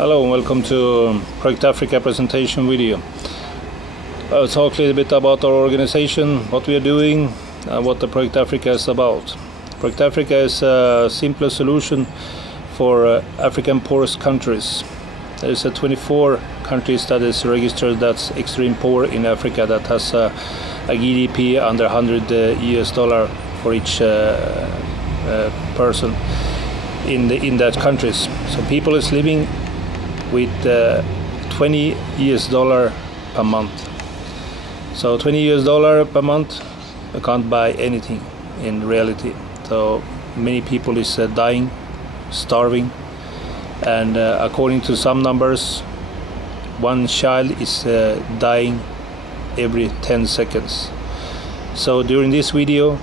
Hello and welcome to Project Africa presentation video. I'll talk a little bit about our organization, what we are doing, and what the Project Africa is about. Project Africa is a simpler solution for African poorest countries. There is 24 countries that is registered that's extreme poor in Africa, that has a GDP under $100 for each person in that countries. So people is living with $20 per month. So $20 per month, you can't buy anything in reality. So many people is dying, starving, and according to some numbers, one child is dying every 10 seconds. So during this video,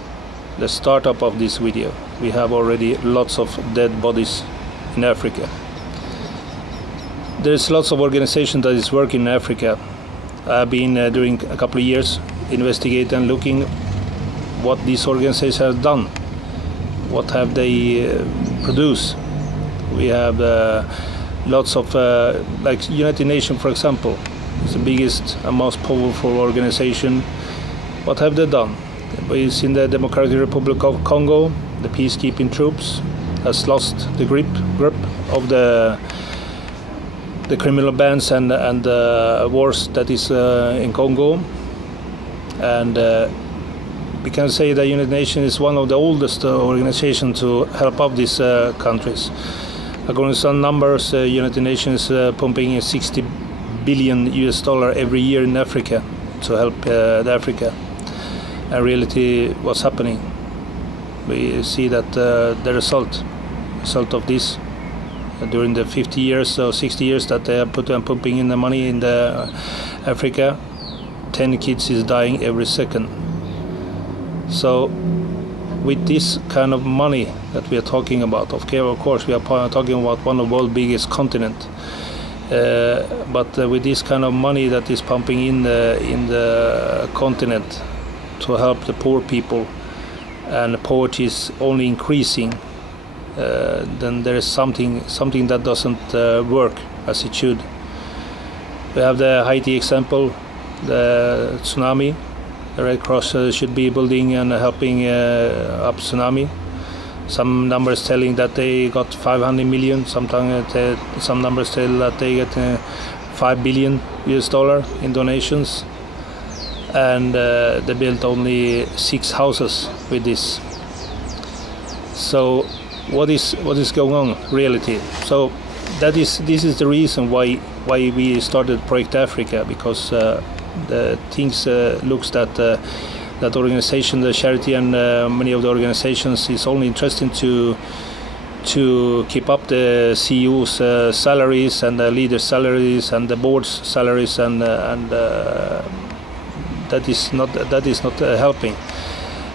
the startup of this video, we have already lots of dead bodies in Africa. There's lots of organizations that is working in Africa. I've been during a couple of years investigating and looking what these organizations have done, what have they produced. We have lots of like United Nations, for example. It's the biggest and most powerful organization. What have they done? It's in the Democratic Republic of Congo. The peacekeeping troops has lost the grip of the criminal bands and wars that is in Congo, and we can say that United Nations is one of the oldest organizations to help out these countries. According to some numbers, United Nations is pumping in $60 billion every year in Africa to help Africa. And reality, what's happening? We see that the result of this during the 50 years or 60 years that they are pumping in the money in the Africa, 10 kids is dying every second. So with this kind of money that we are talking about, of course we are talking about one of the world's biggest continent, but with this kind of money that is pumping in the continent to help the poor people, and the poverty is only increasing, then there is something that doesn't work as it should. We have the Haiti example, the tsunami. The Red Cross should be building and helping up tsunami. Some numbers telling that they got 500 million. Some numbers tell that they get $5 billion in donations, and they built only 6 houses with this. So what is going on reality? So this is the reason why we started Project Africa, because the things looks that that organization, the charity, and many of the organizations is only interested to keep up the CEOs' salaries and the leaders' salaries and the board's salaries, and that is not helping.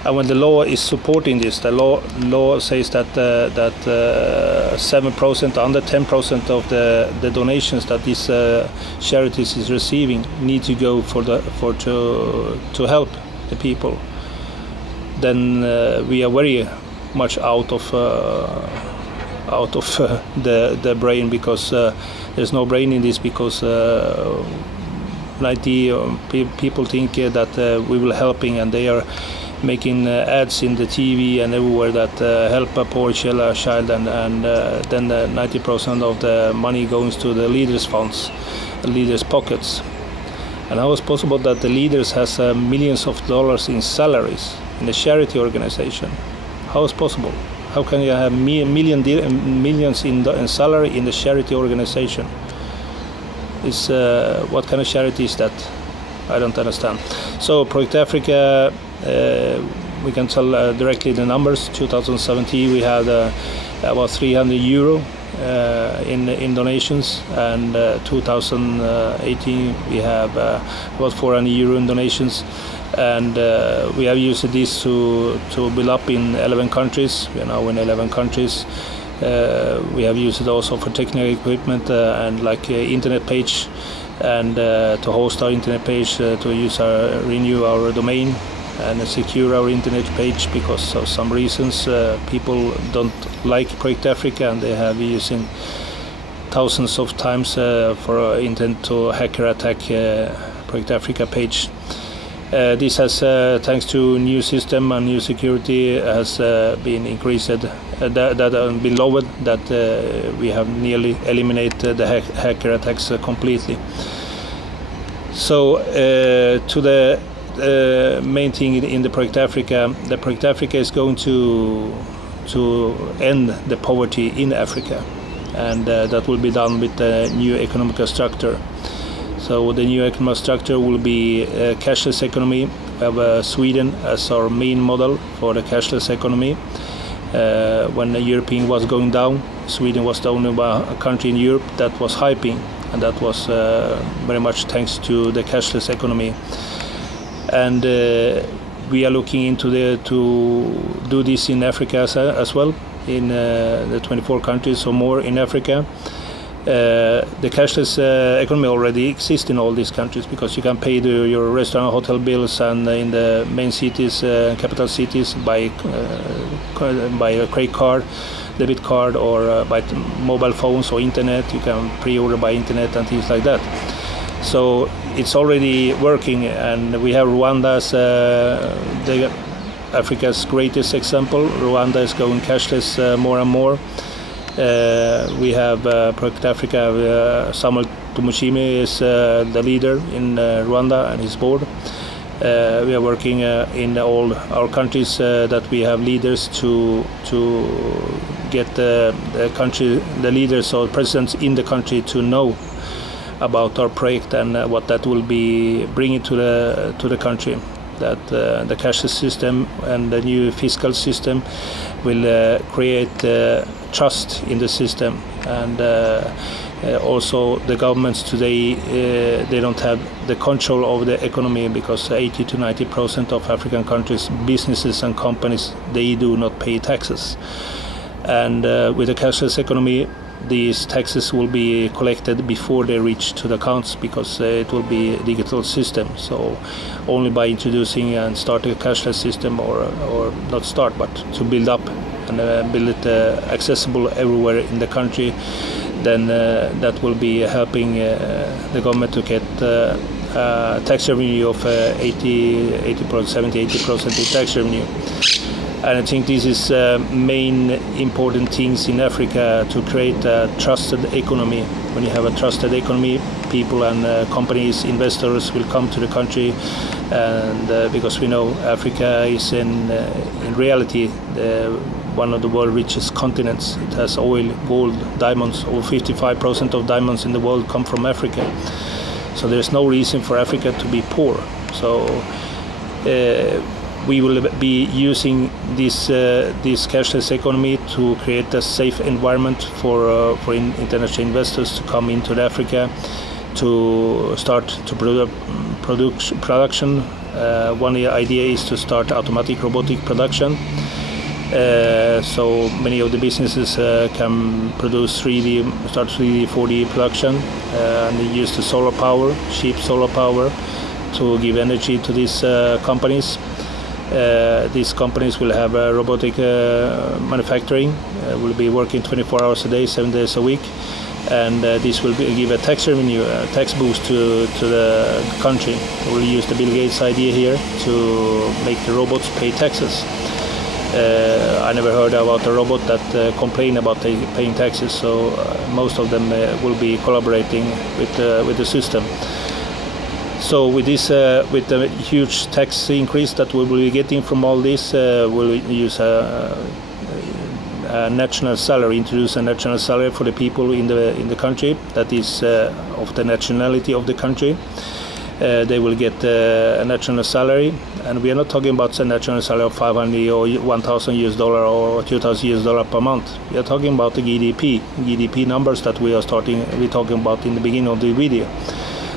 And when the law is supporting this, the law says that 7%, under 10% of the donations that these charities is receiving need to go to help the people. Then we are very much out of the brain, because there's no brain in this, because 90 people think that we will helping, and they are making ads in the TV and everywhere that help a poor child, and then 90% of the money goes to the leaders' funds, the leaders' pockets. And how is it possible that the leaders has millions of dollars in salaries in the charity organization? How is it possible? How can you have millions in salary in the charity organization? It's what kind of charity is that? I don't understand. So Project Africa, we can tell directly the numbers. 2017 we had about €300 in donations, and 2018 we have about €400 in donations, and we have used this to build up in 11 countries. We are now in 11 countries. We have used it also for technical equipment and like internet page, and to host our internet page, to renew our domain and secure our internet page, because of some reasons people don't like Project Africa, and they have using thousands of times for intent to hacker attack Project Africa page. This has, thanks to new system and new security, has been increased. That been lowered. That we have nearly eliminated the hacker attacks completely. So to the main thing in the Project Africa, the Project Africa is going to end the poverty in Africa, and that will be done with the new economic structure. So the new economic structure will be a cashless economy. We have Sweden as our main model for the cashless economy. When the European was going down, Sweden was the only country in Europe that was hyping, and that was very much thanks to the cashless economy. And we are looking into to do this in Africa as well, in the 24 countries or more in Africa. The cashless economy already exists in all these countries, because you can pay your restaurant, hotel bills, and in the main cities, capital cities, by a credit card, debit card, or by mobile phones or internet. You can pre-order by internet and things like that. So it's already working, and we have Rwanda as Africa's greatest example. Rwanda is going cashless more and more. We have Project Africa. Samuel Tumushime is the leader in Rwanda and his board. We are working in all our countries that we have leaders to get the leaders or presidents in the country to know about our project and what that will be bringing to the country. That the cashless system and the new fiscal system will create trust in the system, and also the governments today, they don't have the control over the economy, because 80 to 90% of African countries, businesses and companies, they do not pay taxes. And with the cashless economy, these taxes will be collected before they reach to the accounts, because it will be a digital system. So only by introducing and starting a cashless system, or not start, but to build up and build it accessible everywhere in the country, then that will be helping the government to get tax revenue of 70-80% in tax revenue. And I think this is main important things in Africa to create a trusted economy. When you have a trusted economy, people and companies, investors will come to the country, and because we know Africa is in reality one of the world's richest continents. It has oil, gold, diamonds. Over 55% of diamonds in the world come from Africa. So there's no reason for Africa to be poor. So we will be using this cashless economy to create a safe environment for international investors to come into Africa, to start to production. One idea is to start automatic robotic production. So many of the businesses can produce 3D, 4D production, and they use the solar power, cheap solar power, to give energy to these companies. These companies will have robotic manufacturing, will be working 24 hours a day, 7 days a week, and this will give a tax revenue, a tax boost to the country. We'll use the Bill Gates idea here to make the robots pay taxes. I never heard about a robot that complain about paying taxes, so most of them will be collaborating with the system. So with this, with the huge tax increase that we will be getting from all this, we'll use a national salary, introduce a national salary for the people in the country that is of the nationality of the country. They will get a national salary, and we are not talking about a national salary of $500 or $1,000 or $2,000 per month. We are talking about the GDP numbers that we're talking about in the beginning of the video.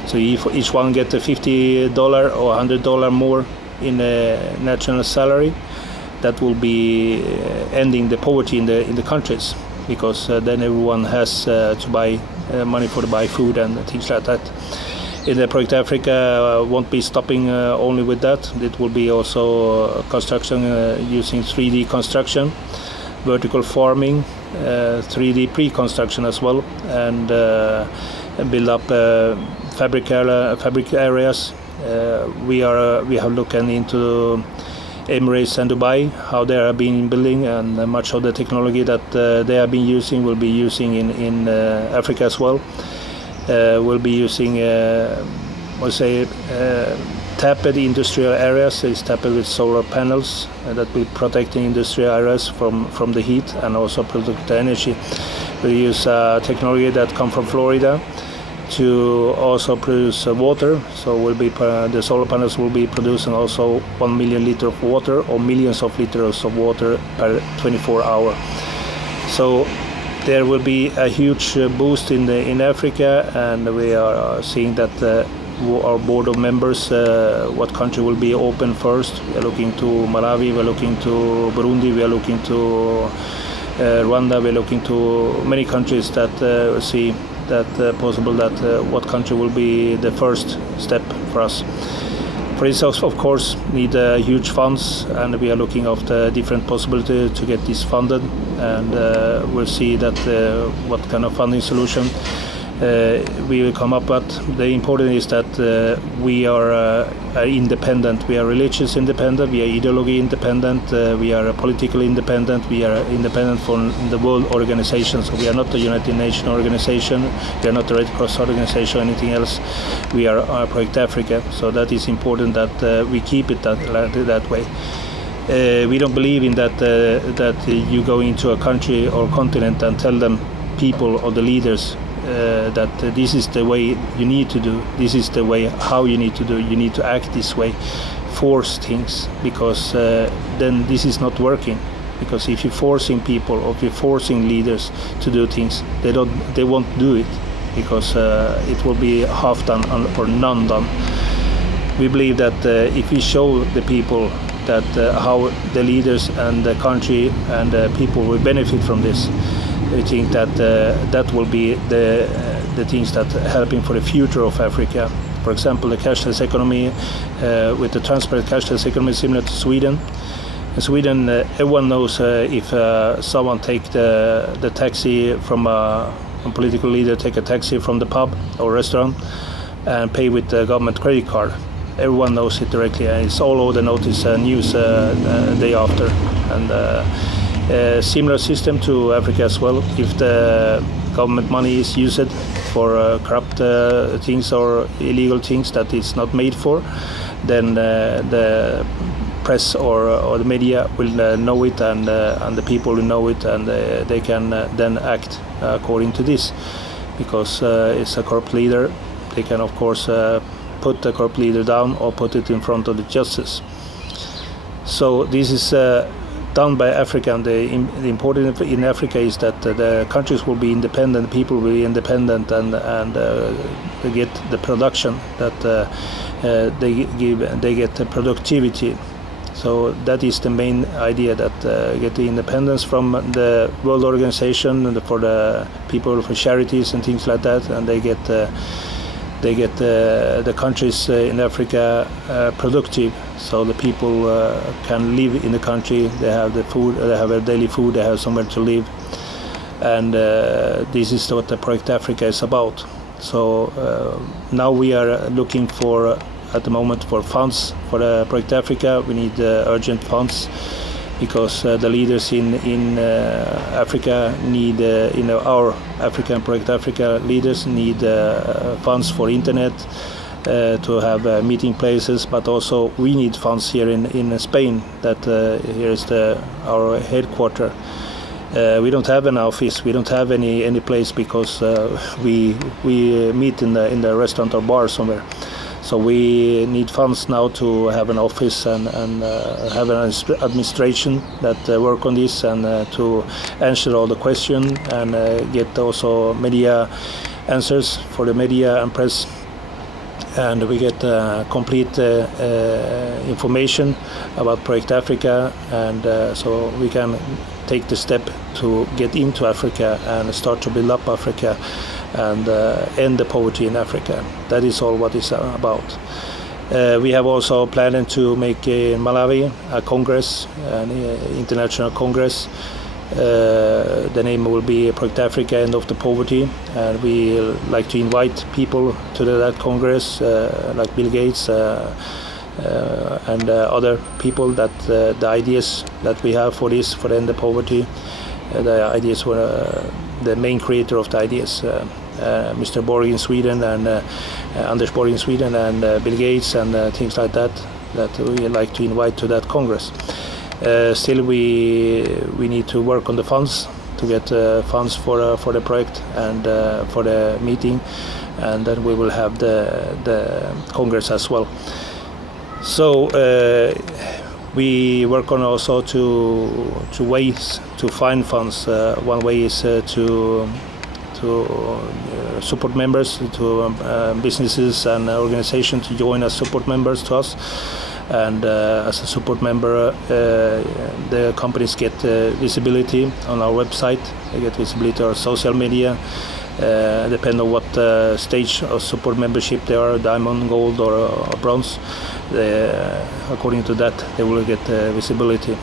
So if each one gets a $50 or $100 more in a national salary, that will be ending the poverty in the countries, because then everyone has to buy money to buy food and things like that. In the Project Africa won't be stopping only with that. It will be also construction using 3D construction, vertical farming, 3D pre-construction as well, and build up fabric areas. We have looking into Emirates and Dubai, how they have been building, and much of the technology that they have been using will be using in Africa as well. We'll be using, tapped industrial areas. It's tapped with solar panels that will protect the industrial areas from the heat and also protect the energy. We use technology that come from Florida to also produce water. So the solar panels will be producing also 1 million liters of water, or millions of liters of water per 24 hours. So there will be a huge boost in Africa, and we are seeing that our board of members, what country will be open first. We are looking to Malawi, we are looking to Burundi, we are looking to Rwanda, we are looking to many countries that see that possible that what country will be the first step for us. For this, of course, need huge funds, and we are looking at the different possibilities to get this funded, and we'll see that what kind of funding solution we will come up with. The important is that we are independent. We are religious independent, we are ideology independent, we are political independent, we are independent from the world organization. So we are not the United Nations organization, we are not the Red Cross organization or anything else. We are Project Africa. So that is important that we keep it that way. We don't believe in that you go into a country or continent and tell them, people or the leaders, that this is the way you need to do, this is the way how you need to do, you need to act this way, force things, because then this is not working. Because if you're forcing people or if you're forcing leaders to do things, they won't do it, because it will be half done or none done. We believe that if we show the people that how the leaders and the country and the people will benefit from this, we think that that will be the things that are helping for the future of Africa. For example, the cashless economy, with the transparent cashless economy similar to Sweden. In Sweden, everyone knows if someone take the taxi from a political leader, take a taxi from the pub or restaurant and pay with the government credit card. Everyone knows it directly, and it's all over the notice news day after. And similar system to Africa as well. If the government money is used for corrupt things or illegal things that it's not made for, then the press or the media will know it, and the people will know it, and they can then act according to this. Because it's a corrupt leader, they can of course put the corrupt leader down or put it in front of the justice. So this is done by Africa, and the important in Africa is that the countries will be independent, people will be independent, and they get the production that they get the productivity. So that is the main idea, that get the independence from the World Organization and for the people, for charities and things like that, and they get the countries in Africa productive, so the people can live in the country. They have the food, they have a daily food, they have somewhere to live, and this is what the Project Africa is about. So now we are looking for, at the moment, for funds for the Project Africa. We need urgent funds, because the leaders in Africa need, our African Project Africa leaders need funds for internet, to have meeting places, but also we need funds here in Spain, that here is our headquarters. We don't have an office, we don't have any place, because we meet in the restaurant or bar somewhere. So we need funds now to have an office and have an administration that work on this, and to answer all the questions, and get also media answers for the media and press. And we get complete information about Project Africa, and so we can take the step to get into Africa and start to build up Africa and end the poverty in Africa. That is all what it's about. We have also planned to make in Malawi a congress, an international congress, The name will be Project Africa, End of the Poverty, and we like to invite people to that Congress, like Bill Gates and other people, that the ideas that we have for this, for end the poverty, the ideas were the main creator of the ideas, Mr. Borg in Sweden and Anders Borg in Sweden and Bill Gates and things like that we like to invite to that Congress. Still, we need to work on the funds to get funds for the project and for the meeting, and then we will have the Congress as well. So we work on also to ways to find funds. One way is to support members, to businesses and organizations to join as support members to us. And as a support member, the companies get visibility on our website. They get visibility on our social media. Depending on what stage of support membership they are, diamond, gold, or bronze. According to that, they will get visibility.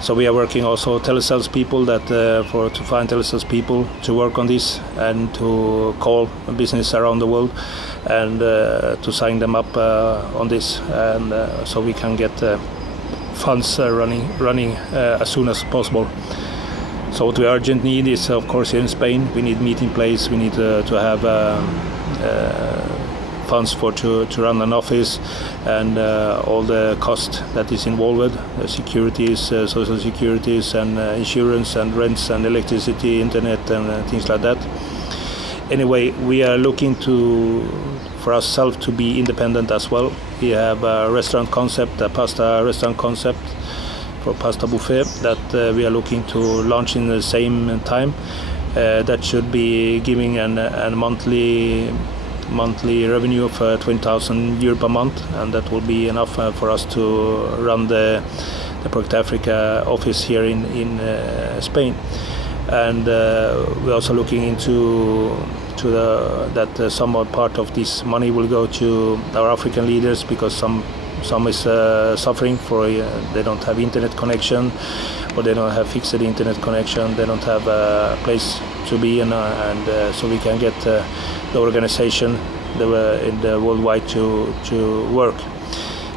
So we are working also telesales people to find telesales people to work on this and to call business around the world and to sign them up on this, and so we can get funds running as soon as possible. So what we urgent need is, of course, here in Spain, we need meeting place. We need to have funds to run an office and all the cost that is involved, securities, social securities, and insurance and rents and electricity, internet, and things like that. Anyway, we are looking for ourselves to be independent as well. We have a restaurant concept, a pasta restaurant concept for pasta buffet that we are looking to launch in the same time. That should be giving a monthly revenue of 20,000 euro per month, and that will be enough for us to run the Project Africa office here in Spain. And we're also looking into that some part of this money will go to our African leaders, because some is suffering for they don't have internet connection, or they don't have fixed internet connection, they don't have a place to be in, and so we can get the organization in the worldwide to work.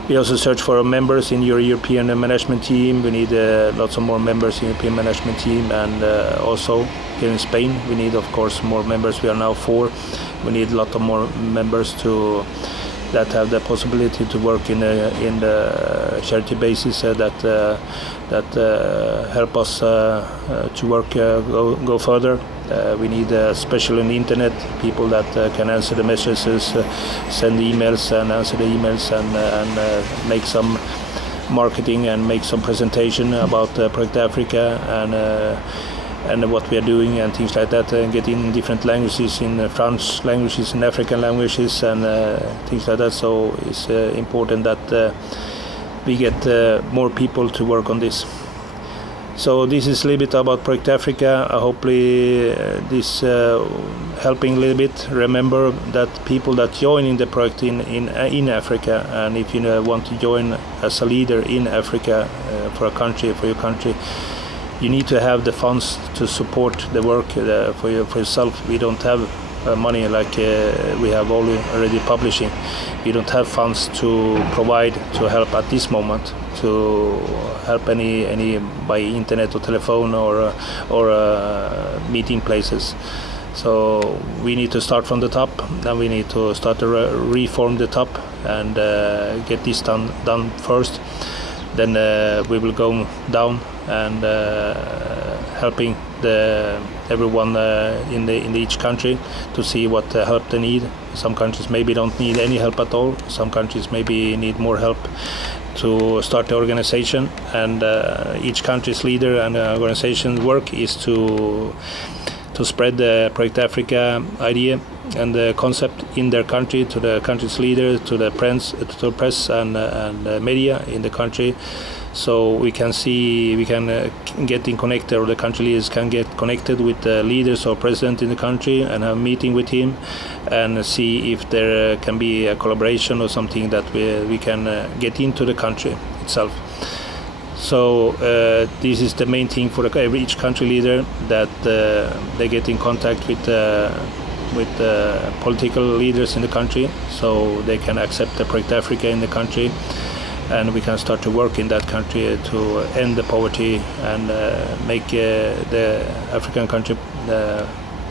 We also search for members in your European management team. We need lots of more members in European management team, and also here in Spain we need, of course, more members. We are now 4. We need a lot of more members that have the possibility to work in the charity basis that help us to work go further. We need, especially on the internet, people that can answer the messages, send emails and answer the emails, and make some marketing and make some presentation about Project Africa and what we are doing and things like that, and get in different languages, in French languages, in African languages, and things like that. So it's important that we get more people to work on this. So this is a little bit about Project Africa. Hopefully this helping a little bit. Remember that people that join in the project in Africa, and if you want to join as a leader in Africa for your country, you need to have the funds to support the work for yourself. We don't have money like we have already publishing. We don't have funds to provide to help at this moment, to help any by internet or telephone or meeting places. So we need to start from the top. Then we need to start to reform the top and get this done first. Then we will go down and helping everyone in each country to see what help they need. Some countries maybe don't need any help at all. Some countries maybe need more help to start the organization. And each country's leader and organization work is to spread the Project Africa idea and the concept in their country, to the country's leaders, to the press and media in the country. So we can get in connected, or the country leaders can get connected with the leaders or president in the country and have a meeting with him and see if there can be a collaboration or something that we can get into the country itself. So this is the main thing for each country leader, that they get in contact with political leaders in the country, so they can accept the Project Africa in the country, and we can start to work in that country to end the poverty and make the African country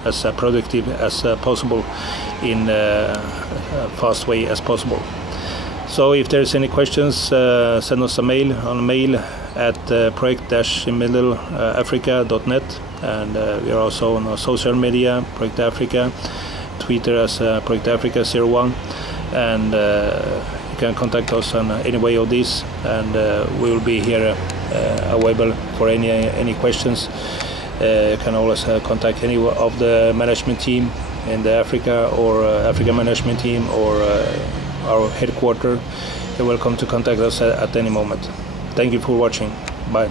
as productive as possible in a fast way as possible. So if there's any questions, send us a mail at project-africa.net, and we are also on social media, Project Africa, Twitter as Project Africa 01, and you can contact us on any way of this, and we will be here available for any questions. You can always contact any of the management team in the Africa or Africa management team or our headquarters. You're welcome to contact us at any moment. Thank you for watching. Bye.